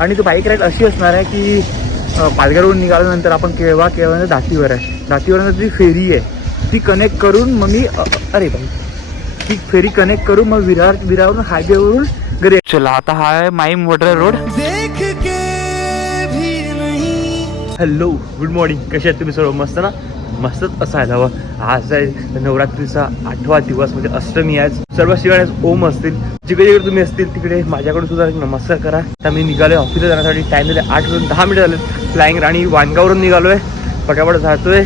आणि तो bike ride अशी असणार आहे की पालघरवरून निघाल्यानंतर आपण केव्हा केव्हा दातीवर आहे. दातीवरनंतर ती फेरी आहे ती कनेक्ट करून मग मी अरे बाई ती फेरी कनेक्ट करून मग विरार विरावरून हायवेवरून घरी चला आता हा आहे mime water road hello good morning कसे आहेत तुम्ही सर्व मस्त ना? मस्तच असायला हवं. आज आहे नवरात्रीचा आठवा दिवस म्हणजे अष्टमी आहे. सर्व शिवाय आज ओम असतील. जिकडे जिकडे तुम्ही असतील तिकडे माझ्याकडून सुद्धा एक नमस्कार करा. तर मी निघालोय ऑफिसला जाण्यासाठी. टाइम झाले आठ वाजून दहा मिनिटं झाले फ्लाईंग राणी वानगावरून निघालोय. पटापट जातोय.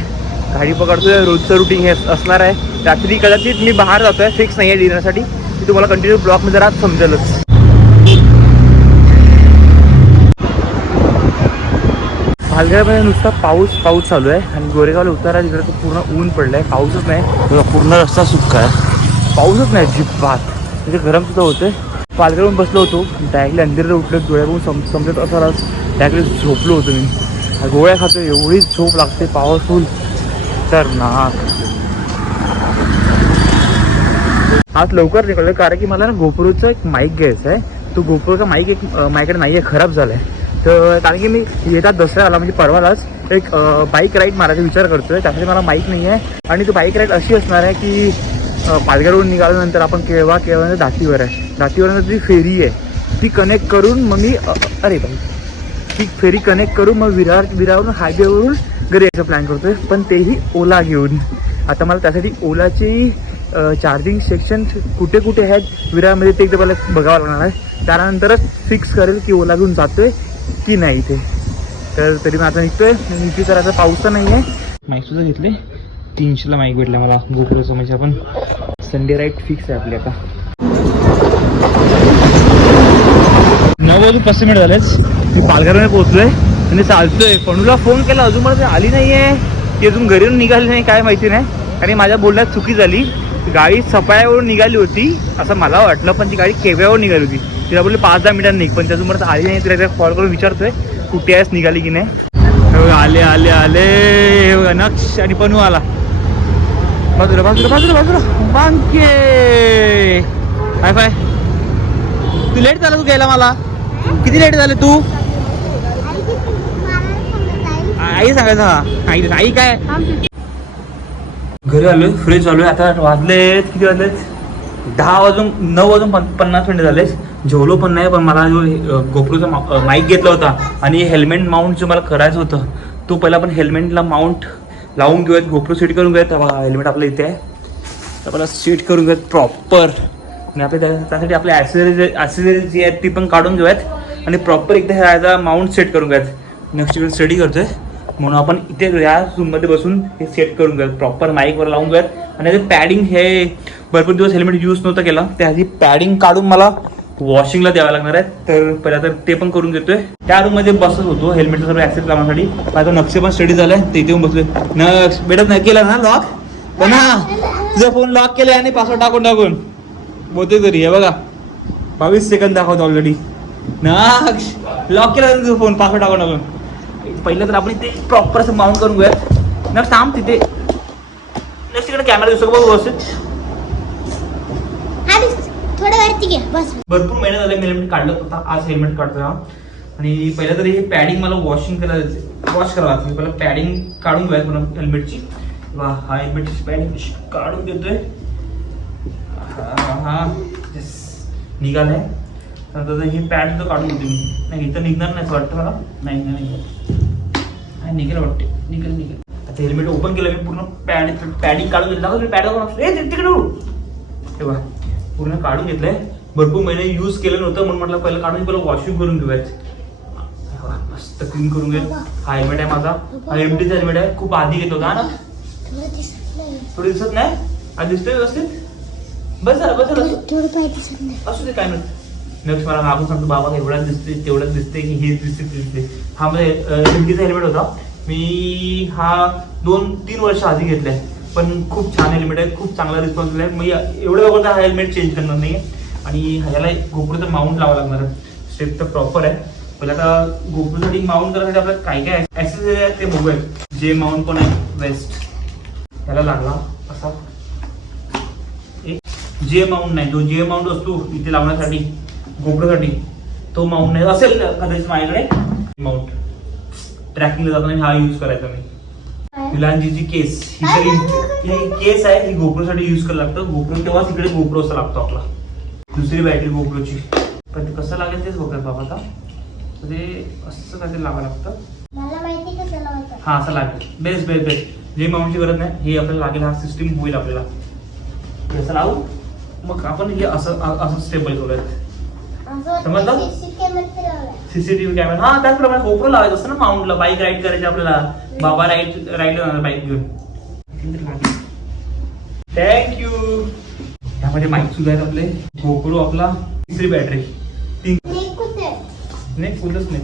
गाडी पकडतोय. रोजचं रुटीन हे असणार आहे. रात्री कदाचित मी बाहेर जातोय. फिक्स नाही आहे डिनरसाठी. मी तुम्हाला कंटिन्यू ब्लॉकमध्ये राहत समजेलच. पालघरमध्ये नुसता पाऊस पाऊस चालू आहे. आणि गोरेगावला उतारा तिकडे तर पूर्ण ऊन पडलंय. पाऊसच नाही. पूर्ण रस्ता सुख आहे. पाऊसच नाही जिप्पात म्हणजे गरम सुद्धा होते पालघरहून बसलो होतो. डायरेक्टली अंधेरीला उठलो डोळ्यावरून सम समजत असाल डायरेक्टली झोपलो होतो मी. गोळ्या खातो एवढी झोप लागते पॉवरफुल तर ना आज लवकर निघालो कारण की मला ना गोप्रोचा एक माईक घ्यायचा आहे तो गोप्रोचा माईक एक माईकडे माझ्याकडे नाही आहे खराब झाला आहे तर कारण की मी येतात दसऱ्याला म्हणजे परवालाच. एक बाईक राईड मारायचा विचार करतोय त्यासाठी मला माईक नाही आहे आणि तो बाईक राईड अशी असणार आहे की पालघरहून निघाल्यानंतर आपण केव्हा केव्हा दातीवर आहे. दातीवरनंतर ती फेरी आहे ती कनेक्ट करून मग मी अरे बाई ती फेरी कनेक्ट करून मग विरार विरावरून हायवेवरून घरी यायचा प्लॅन करतोय. पण तेही ओला घेऊन. आता मला त्यासाठी ओलाची चार्जिंग सेक्शन कुठे कुठे आहेत विरारमध्ये ते एकदा मला बघावं लागणार आहे. त्यानंतरच फिक्स करेल की ओला घेऊन जातोय की नाही इथे. तर तरी मी आता निघतोय. इथे तर आता पाऊस तर नाही आहे माईक घेतले. तीनशेला माईक भेटला मला. गोकुळचं म्हणजे आपण संडे राईट फिक्स आहे आपली आता. नऊ वाजून पस्तीस मिनिट झालेच मी पालघरमध्ये पोहोचलोय आणि चालतोय. पणूला फोन केला अजून मला आली नाहीये. ती अजून घरी निघाली नाही काय माहिती नाही. आणि माझ्या बोलण्यात चुकी झाली. गाडी सफाळ्यावरून निघाली होती असं मला वाटलं पण ती गाडी केव्यावर निघाली होती. तिला बोलले पाच दहा मिनिटांनी निघ पण त्यातून मला आली नाही. तिला कॉल करून विचारतोय कुठे आहेस निघाली की नाही? आले आले आले. नक्ष आणि पणू आला. बाजूला बाजूला बाजूला बाजूला. बांके. हाय तू लेट झाला तू गेला मला. किती लेट झाले तू? आई सांगायचं हा. आई आई काय? घरी आलोय फ्रेश झालोय आता वाजलेत किती वाजलेत? दहा वाजून नऊ वाजून पन्नास मिनिटं झाले जेवलो पण नाही पण मला जो गोप्रोचा माईक घेतला होता आणि हेल्मेट माउंट जो मला करायचं होतं. तो पहिला आपण हेल्मेटला माउंट लावून घेऊयात गोप्रो सेट करून घेऊयात हेल्मेट आपलं इथे आहे. तर आपल्याला सेट करून घेऊयात प्रॉपर आणि आपल्या त्या- त्यासाठी आपल्या ॲसेसरीज ॲसेसरीज जी आहेत ती पण काढून घेऊयात. आणि प्रॉपर एकदा ह्याचा माउंट सेट करून घेऊयात. नेक्स्ट वेळ स्टडी करतोय. म्हणून आपण इथे या रूममध्ये बसून हे सेट करून घेऊयात. प्रॉपर माईकवर लावून घेऊयात. आणि पॅडिंग हे भरपूर दिवस हेल्मेट यूज नव्हतं केलं. त्याची पॅडिंग काढून मला वॉशिंगला द्यावं लागणार आहे तर पहिला तर ते पण करून घेतोय. त्या रूममध्ये बसत होतो हेल्मेट सर्व ॲक्सेस लावण्यासाठी माझा नक्षे पण स्टडी झालाय ते इथे येऊन बसलोय. नक्ष मॅडम नाही केला ना लॉक पण हा तुझा फोन लॉक केलाय आणि पासवर्ड टाकून टाकून. बोलते तरी हे बघा. बावीस सेकंद दाखवतो ऑलरेडी नक्ष लॉक केला तुझा फोन पासवर्ड टाकून टाकून. पहिलं तर आपण इथे प्रॉपर असं माउंट करून घेऊयात. नक्ष थांब तिथे. नक्ष तिकडे कॅमेरा दिसतो बघू बघ व्यवस्थित? थोडं वरती बस. भरपूर मेहनत झाली मी हेल्मेट काढलं होता. आज हेल्मेट काढतोय हा. आणि पहिलं तरी हे पॅडिंग मला वॉशिंग करायचं वॉश करावं लागतं. पहिला पॅडिंग काढून घेऊयात मला हेल्मेटची वा हा हेल्मेटची पॅडिंग काढून घेतोय. हा हा Yes. निघालाय. नंतर हे पॅड तर काढून घेतो मी. नाही इथं निघणार नाही असं वाटतं मला. नाही नाही निघणार. नाही निघेल वाटते. निघेल निघेल. आता हेल्मेट ओपन केलं मी पूर्ण पॅड पॅडिंग काढून घेतलं. पॅड तिकडे उडू. हे बघा. पूर्ण काढून घेतलंय. भरपूर महिने यूज केलं नव्हतं म्हणून म्हटलं पहिलं काढून पहिलं वॉशिंग करून घेऊयात. मस्त क्लीन करून घेऊ हा हेल्मेट आहे माझा. हा एमटीचा हेल्मेट आहे. खूप आधी घेत होता ना? थोडी दिसत नाही? आधी हा दिसतोय व्यवस्थित? बस झालं बस झालं असू दे काय नाही. नेक्स्ट मला मागून सांगतो बाबा एवढाच दिसते तेवढंच दिसते की हेच दिसते दिसते हा म्हणजे एमटीचा हेल्मेट होता. मी हा दोन तीन वर्ष आधी घेतलाय. पण खूप छान हेल्मेट आहे खूप चांगला रिस्पॉन्स आहे मी एवढ्या लवकर हा हेल्मेट चेंज करणार नाही आणि ह्याला गोपुरचं माउंट लावा लागणार आहे. स्टेप तर प्रॉपर आहे. पहिला आता गोपुरसाठी माउंट करण्यासाठी आपल्याला काय काय ॲक्सेसरी आहे ते मोबाईल जे माउंट पण आहे वेस्ट ह्याला लागला असा. एक. जे माउंट नाही जो जे माउंट असतो इथे लावण्यासाठी गोपुरासाठी तो माउंट नाही. असेल कदाचित माझ्याकडे. माउंट ट्रॅकिंगला जाताना हा यूज करायचा मी. मुलांची केस. ही तर ही केस आहे ही गोप्रो साठी युज करायला लागतं. गोप्रो तेव्हाच इकडे गोप्रो असा लागतो आपला. दुसरी बॅटरी गोप्रोची. पण ते कसं लागेल तेच बघत बाबा आता. ते असं काहीतरी लावावं लागतं. मला माहिती कसं लावायचं? हा असं लागेल. बेस्ट बेस्ट बेस्ट जे माउंटची गरज नाही हे आपल्याला लागेल हा सिस्टीम होईल आपल्याला. असं लावू. मग आपण हे असं असं स्टेबल करूयात. समजलं? सीसीटीव्ही कॅमेरा हा त्याचप्रमाणे गोप्रो लावायचं असतं ना माउंटला बाईक राईड करायची आपल्याला. बाबा राईड राईड जाणार बाईक घेऊन. थँक्यू त्यामध्ये माईक सुद्धा आहेत आपले. गोप्रो आपला तिसरी बॅटरी तीन नाही कुठे नाही.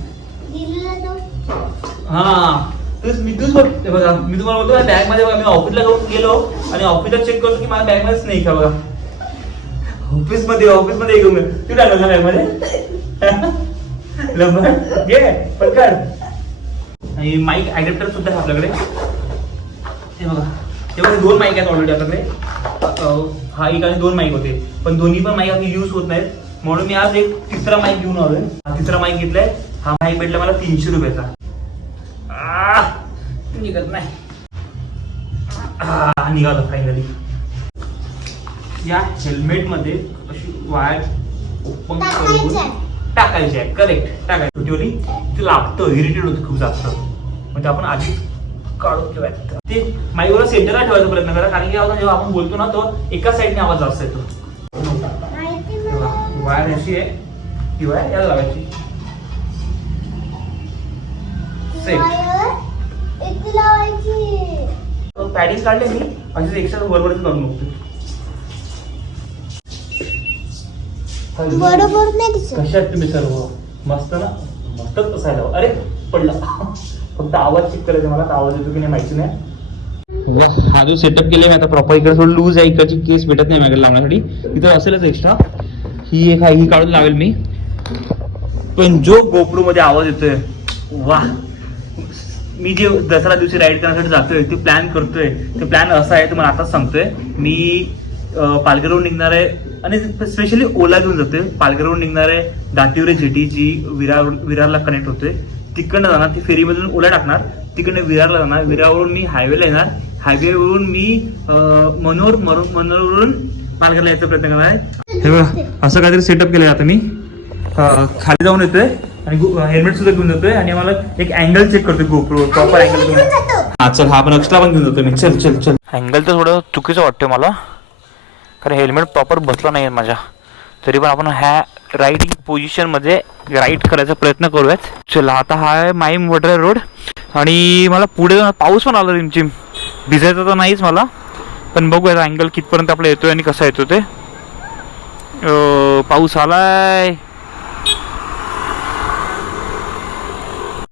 हा तेच मी तूच बघ बघा मी तुम्हाला बोलतो बॅगमध्ये बघा मी ऑफिसला जाऊन गेलो आणि ऑफिसला चेक करतो की माझ्या बॅग मध्येच नाही का बघा. ऑफिसमध्ये ऑफिसमध्ये घेऊन तू टाकलं ना मध्ये घे पटकन. आणि माईक ॲडॅप्टर सुद्धा आहे आपल्याकडे. हे बघा. तेव्हा दोन माईक आहेत ऑलरेडी आपल्याकडे. हा एक आणि दोन माईक होते. पण दोन्ही पण माईक आता यूज होत नाहीत. म्हणून मी आज एक तिसरा माईक घेऊन आलोय. हा तिसरा माईक घेतलाय. हा माईक भेटला मला तीनशे रुपयाचा. निघत नाही. निघालं फायनली या हेल्मेटमध्ये अशी वायर ओपन करून. टाकायची आहे. करेक्ट टाकायची. छोटी ते लागतं इरिटेट होतं खूप जास्त. म्हणजे आपण आधीच काढून ठेवायचं ते माईवर सेंटरला ठेवायचा प्रयत्न करा. कारण की आपण जेव्हा आपण बोलतो ना तो एका साईडने आवाज जास्त येतो. वायर अशी आहे ती वायर याला लावायची. लावायची. पॅडिंग काढले मी. अशीच एक्स्ट्रा बरोबरच करून बघतो बरोबर नाही दिसत. कशात तुम्ही सर्व मस्त ना मस्तच असायला. हवं. अरे पडला. फक्त आवाज चेक करायचा मला आवाज येतो की नाही माहिती नाही. हा जो सेटअप केलाय मी आता प्रॉपर इकडे थोडं लूज आहे इकडची केस भेटत नाही माझ्याकडे लावण्यासाठी. इथं असेलच एक्स्ट्रा ही एक आहे ही काढून लावेल मी. पण जो गोप्रो मध्ये आवाज येतोय वा मी जे दसरा दिवशी राईड करण्यासाठी जातोय ते प्लॅन करतोय. ते प्लॅन असा आहे तुम्हाला आताच सांगतोय. मी पालघरहून निघणार आहे आणि स्पेशली ओला घेऊन जातोय. पालघरहून निघणार आहे दातिवरे जेटी जी विरार विरारला कनेक्ट होतोय. तिकडनं जाणार ती फेरीमधून ओला टाकणार. तिकडनं विरारला जाणार. विरारवरून मी हायवेला येणार. हायवेवरून मी मनोर मनोरवरून पालघरला यायचा प्रयत्न करणार आहे. हे बघा असं काहीतरी सेटअप केलंय आता मी. खाली जाऊन येतोय आणि हेल्मेट सुद्धा घेऊन जातोय आणि मला एक अँगल चेक करतोय गोप्रो प्रॉपर अँगल घेऊन. हा चल हा पण एक्स्ट्रा पण घेऊन जातो मी. चल चल चल. अँगल तर थोडं चुकीचं वाटतंय मला. कारण हेल्मेट प्रॉपर बसला नाही आहे माझ्या. तरी पण आपण ह्या राईडिंग पोझिशनमध्ये राईड करायचा प्रयत्न करूयात. चला आता हा आहे माईम वॉटर रोड आणि मला पुढे पाऊस पण आला रिमचिम भिजायचं तर नाहीच मला. पण बघूया अँगल कितपर्यंत आपला येतोय आणि कसा येतो ते. पाऊस आलाय.